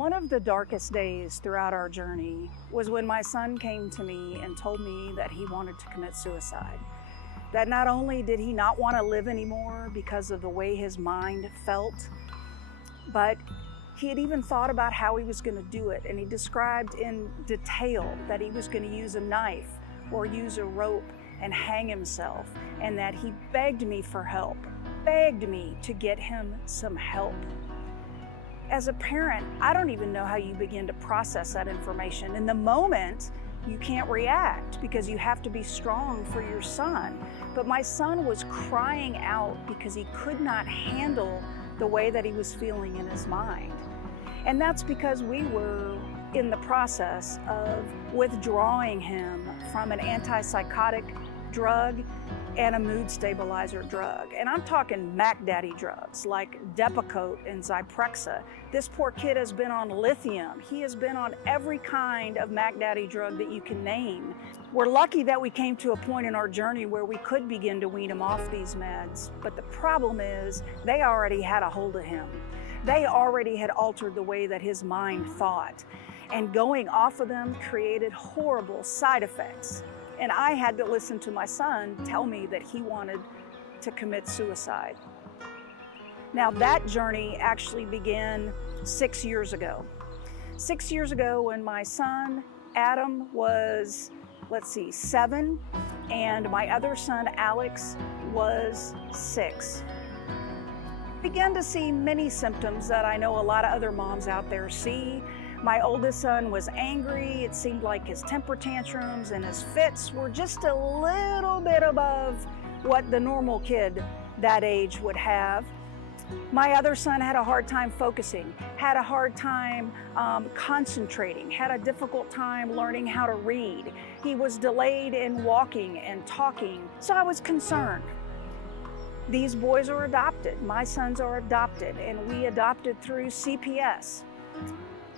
One of the darkest days throughout our journey was when my son came to me and told me that he wanted to commit suicide. That not only did he not want to live anymore because of the way his mind felt, but he had even thought about how he was going to do it. And he described in detail that he was going to use a knife or use a rope and hang himself, and that he begged me for help, begged me to get him some help. As a parent, I don't even know how you begin to process that information. In the moment, you can't react because you have to be strong for your son. But my son was crying out because he could not handle the way that he was feeling in his mind. And that's because we were in the process of withdrawing him from an antipsychotic drug and a mood stabilizer drug. And I'm talking Mac Daddy drugs like Depakote and Zyprexa. This poor kid has been on lithium. He has been on every kind of Mac Daddy drug that you can name. We're lucky that we came to a point in our journey where we could begin to wean him off these meds. But the problem is they already had a hold of him. They already had altered the way that his mind thought. And going off of them created horrible side effects. And I had to listen to my son tell me that he wanted to commit suicide. Now that journey actually began 6 years ago. 6 years ago when my son, Adam, was, 7, and my other son, Alex, was 6. Began to see many symptoms that I know a lot of other moms out there see. My oldest son was angry. It seemed like his temper tantrums and his fits were just a little bit above what the normal kid that age would have. My other son had a hard time focusing, had a hard time concentrating, had a difficult time learning how to read. He was delayed in walking and talking, so I was concerned. These boys are adopted. My sons are adopted, and we adopted through CPS.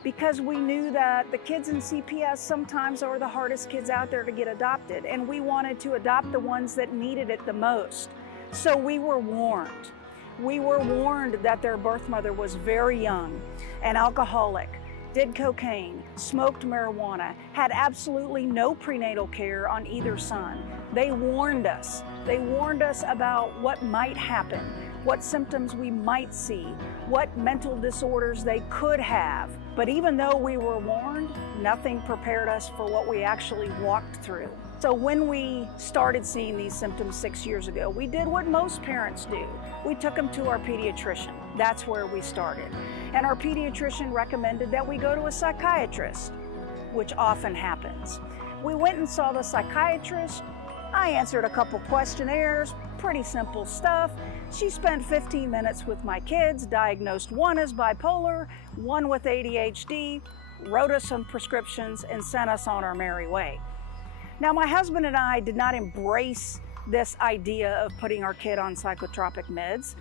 Because we knew that the kids in CPS sometimes are the hardest kids out there to get adopted, and we wanted to adopt the ones that needed it the most. So we were warned. We were warned that their birth mother was very young, an alcoholic, did cocaine, smoked marijuana, had absolutely no prenatal care on either son. They warned us. They warned us about what might happen, what symptoms we might see, what mental disorders they could have. But even though we were warned, nothing prepared us for what we actually walked through. So when we started seeing these symptoms 6 years ago, we did what most parents do. We took them to our pediatrician. That's where we started. And our pediatrician recommended that we go to a psychiatrist, which often happens. We went and saw the psychiatrist. I answered a couple questionnaires, pretty simple stuff. She spent 15 minutes with my kids, diagnosed one as bipolar, one with ADHD, wrote us some prescriptions, and sent us on our merry way. Now, my husband and I did not embrace this idea of putting our kid on psychotropic meds.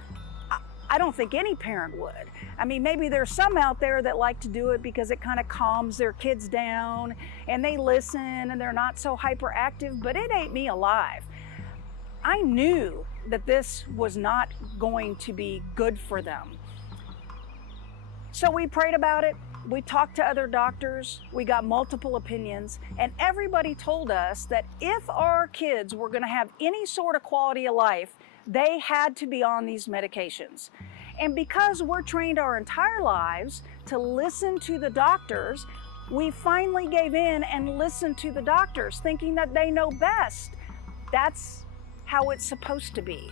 I don't think any parent would. I mean, maybe there's some out there that like to do it because it kind of calms their kids down and they listen and they're not so hyperactive, but it ate me alive. I knew that this was not going to be good for them. So we prayed about it. We talked to other doctors. We got multiple opinions, and everybody told us that if our kids were going to have any sort of quality of life, they had to be on these medications. And because we're trained our entire lives to listen to the doctors, we finally gave in and listened to the doctors, thinking that they know best. That's how it's supposed to be.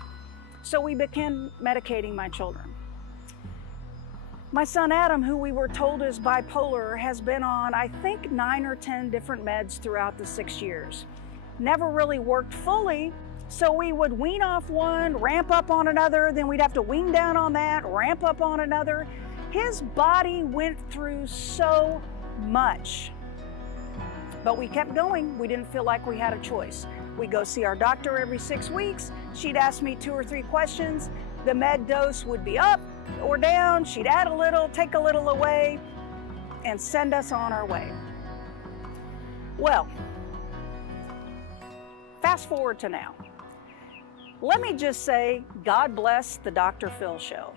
So we began medicating my children. My son Adam, who we were told is bipolar, has been on, I think, 9 or 10 different meds throughout the 6 years. Never really worked fully, so we would wean off one, ramp up on another, then we'd have to wean down on that, ramp up on another. His body went through so much. But we kept going. We didn't feel like we had a choice. We'd go see our doctor every 6 weeks. She'd ask me 2 or 3 questions. The med dose would be up or down. She'd add a little, take a little away, and send us on our way. Well, fast forward to now. Let me just say, God bless the Dr. Phil show.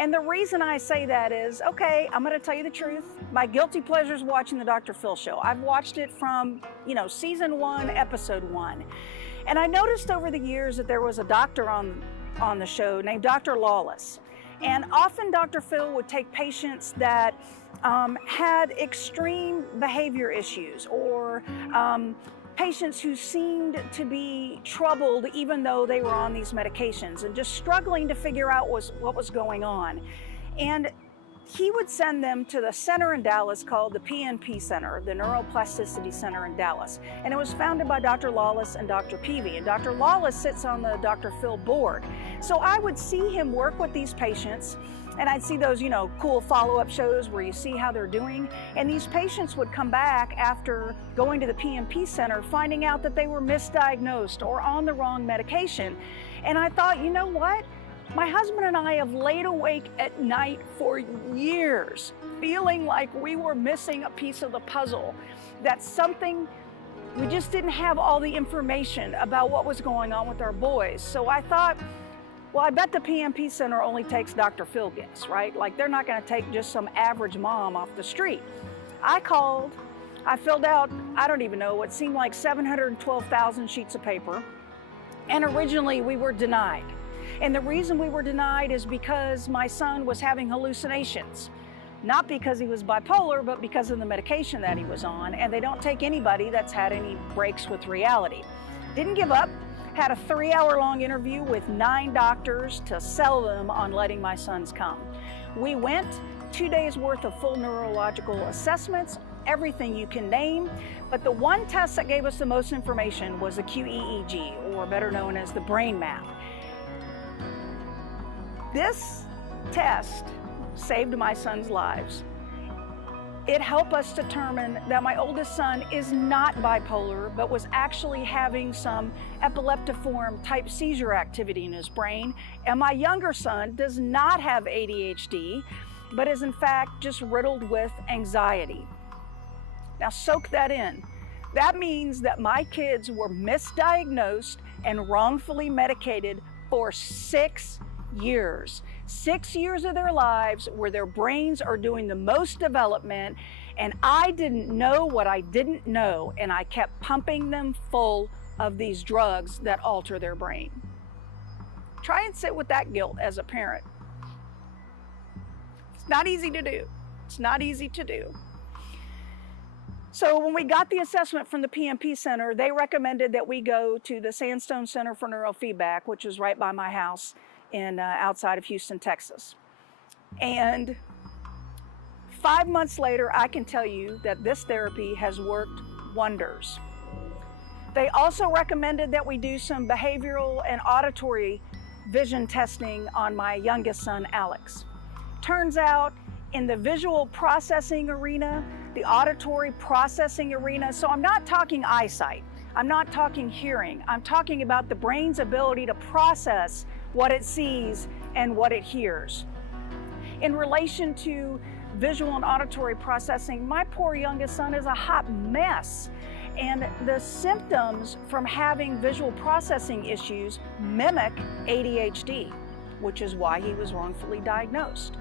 And the reason I say that is, okay, I'm going to tell you the truth. My guilty pleasure is watching the Dr. Phil show. I've watched it from, season 1, episode 1. And I noticed over the years that there was a doctor on the show named Dr. Lawless. And often Dr. Phil would take patients that had extreme behavior issues, or patients who seemed to be troubled even though they were on these medications and just struggling to figure out what was going on. And he would send them to the center in Dallas called the PNP Center, the Neuroplasticity Center in Dallas. And it was founded by Dr. Lawless and Dr. Peavy. And Dr. Lawless sits on the Dr. Phil board. So I would see him work with these patients, and I'd see those, cool follow-up shows where you see how they're doing. And these patients would come back after going to the PNP Center, finding out that they were misdiagnosed or on the wrong medication. And I thought, you know what? My husband and I have laid awake at night for years, feeling like we were missing a piece of the puzzle, that we just didn't have all the information about what was going on with our boys. So I thought, well, I bet the PNP Center only takes Dr. Phil gifts, right? Like, they're not going to take just some average mom off the street. I called, I filled out, I don't even know, what seemed like 712,000 sheets of paper, and originally we were denied. And the reason we were denied is because my son was having hallucinations. Not because he was bipolar, but because of the medication that he was on. And they don't take anybody that's had any breaks with reality. Didn't give up. Had a 3-hour-long interview with 9 doctors to sell them on letting my sons come. We went, 2 days worth of full neurological assessments, everything you can name. But the one test that gave us the most information was the QEEG, or better known as the brain map. This test saved my son's lives. It helped us determine that my oldest son is not bipolar, but was actually having some epileptiform type seizure activity in his brain. And my younger son does not have ADHD, but is in fact just riddled with anxiety. Now soak that in. That means that my kids were misdiagnosed and wrongfully medicated for 6 years. 6 years of their lives where their brains are doing the most development, and I didn't know what I didn't know, and I kept pumping them full of these drugs that alter their brain. Try and sit with that guilt as a parent. It's not easy to do. It's not easy to do. So when we got the assessment from the PNP Center, they recommended that we go to the Sandstone Center for Neurofeedback, which is right by my house outside of Houston, Texas. And 5 months later, I can tell you that this therapy has worked wonders. They also recommended that we do some behavioral and auditory vision testing on my youngest son, Alex. Turns out, in the visual processing arena, the auditory processing arena, so I'm not talking eyesight, I'm not talking hearing, I'm talking about the brain's ability to process what it sees and what it hears. In relation to visual and auditory processing, my poor youngest son is a hot mess. And the symptoms from having visual processing issues mimic ADHD, which is why he was wrongfully diagnosed.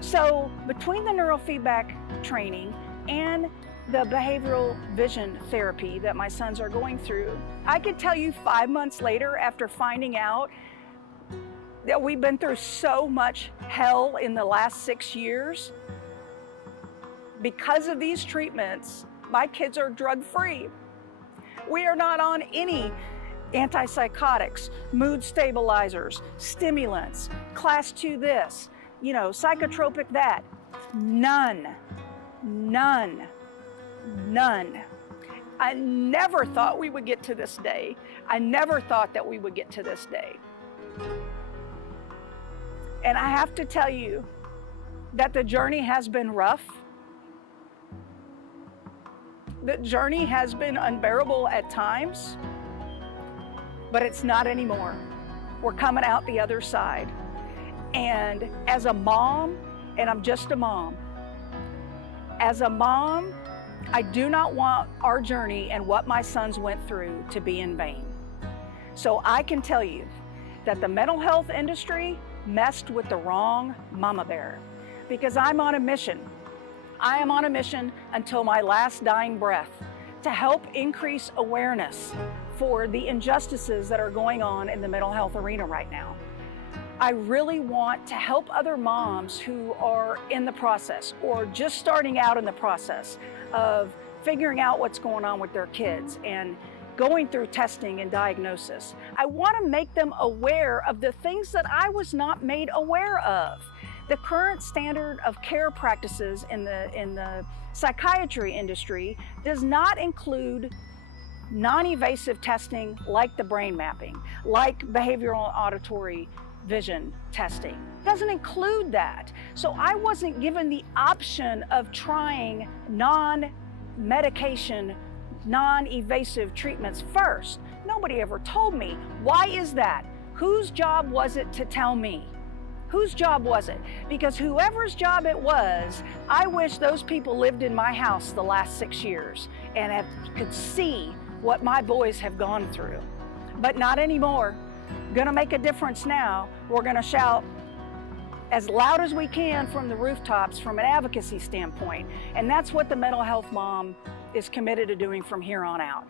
So between the neurofeedback training and the behavioral vision therapy that my sons are going through, I could tell you 5 months later, after finding out that we've been through so much hell in the last 6 years, because of these treatments, my kids are drug-free. We are not on any antipsychotics, mood stabilizers, stimulants, class 2 this, psychotropic that. None. I never thought we would get to this day. I never thought that we would get to this day. And I have to tell you that the journey has been rough. The journey has been unbearable at times, but it's not anymore. We're coming out the other side. And as a mom, and I'm just a mom, as a mom, I do not want our journey and what my sons went through to be in vain. So I can tell you that the mental health industry messed with the wrong mama bear, because I'm on a mission. I am on a mission until my last dying breath to help increase awareness for the injustices that are going on in the mental health arena right now. I really want to help other moms who are in the process or just starting out in the process of figuring out what's going on with their kids and going through testing and diagnosis. I want to make them aware of the things that I was not made aware of. The current standard of care practices in the psychiatry industry does not include non-invasive testing like the brain mapping, like behavioral and auditory vision testing. It doesn't include that. So I wasn't given the option of trying non-medication, non-invasive treatments first. Nobody ever told me. Why is that? Whose job was it to tell me? Whose job was it? Because whoever's job it was, I wish those people lived in my house the last 6 years and could see what my boys have gone through. But not anymore. Gonna make a difference now. We're gonna shout as loud as we can from the rooftops from an advocacy standpoint. And that's what the Mental Health Mom is committed to doing from here on out.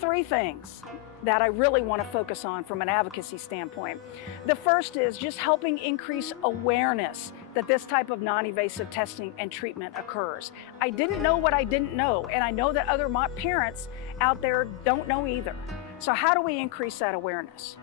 3 things that I really want to focus on from an advocacy standpoint. The first is just helping increase awareness that this type of non-invasive testing and treatment occurs. I didn't know what I didn't know, and I know that other parents out there don't know either. So how do we increase that awareness?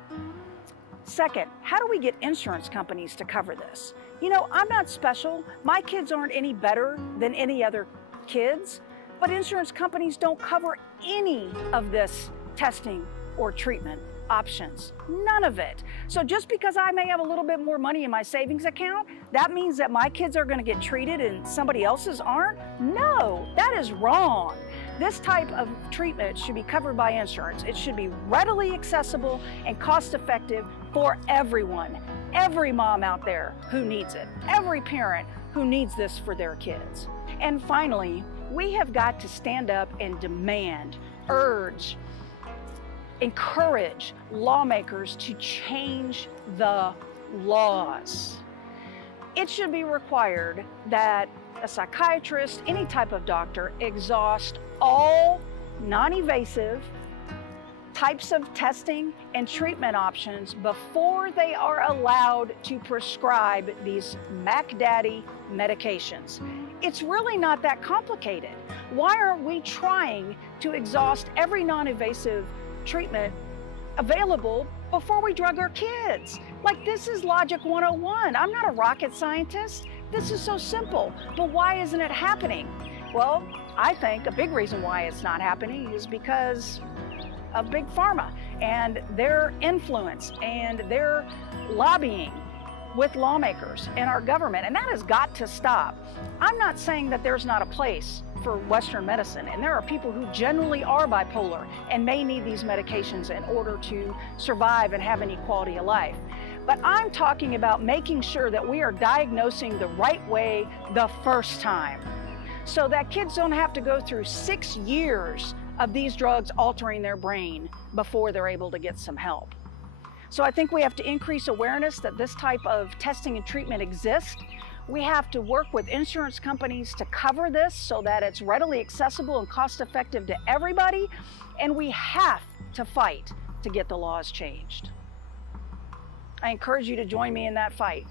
Second, how do we get insurance companies to cover this? You know, I'm not special. My kids aren't any better than any other kids, but insurance companies don't cover any of this testing or treatment options. None of it. So just because I may have a little bit more money in my savings account, that means that my kids are going to get treated and somebody else's aren't? No, that is wrong. This type of treatment should be covered by insurance. It should be readily accessible and cost effective for everyone. Every mom out there who needs it. Every parent who needs this for their kids. And finally, we have got to stand up and demand, urge, encourage lawmakers to change the laws. It should be required that a psychiatrist, any type of doctor, exhaust all non-invasive types of testing and treatment options before they are allowed to prescribe these Mac Daddy medications. It's really not that complicated. Why aren't we trying to exhaust every non-invasive treatment available before we drug our kids? Like, this is Logic 101. I'm not a rocket scientist. This is so simple, but why isn't it happening? Well, I think a big reason why it's not happening is because of Big Pharma and their influence and their lobbying with lawmakers and our government, and that has got to stop. I'm not saying that there's not a place for Western medicine, and there are people who genuinely are bipolar and may need these medications in order to survive and have any quality of life. But I'm talking about making sure that we are diagnosing the right way the first time, so that kids don't have to go through 6 years of these drugs altering their brain before they're able to get some help. So I think we have to increase awareness that this type of testing and treatment exists. We have to work with insurance companies to cover this so that it's readily accessible and cost effective to everybody. And we have to fight to get the laws changed. I encourage you to join me in that fight.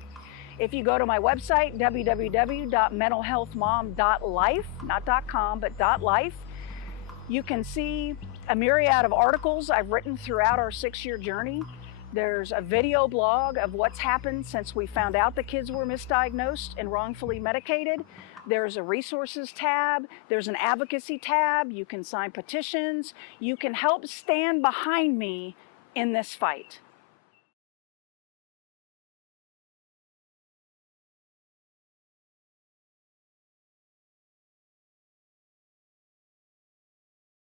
If you go to my website, www.mentalhealthmom.life, not .com, but .life, you can see a myriad of articles I've written throughout our 6-year journey. There's a video blog of what's happened since we found out the kids were misdiagnosed and wrongfully medicated. There's a resources tab. There's an advocacy tab. You can sign petitions. You can help stand behind me in this fight.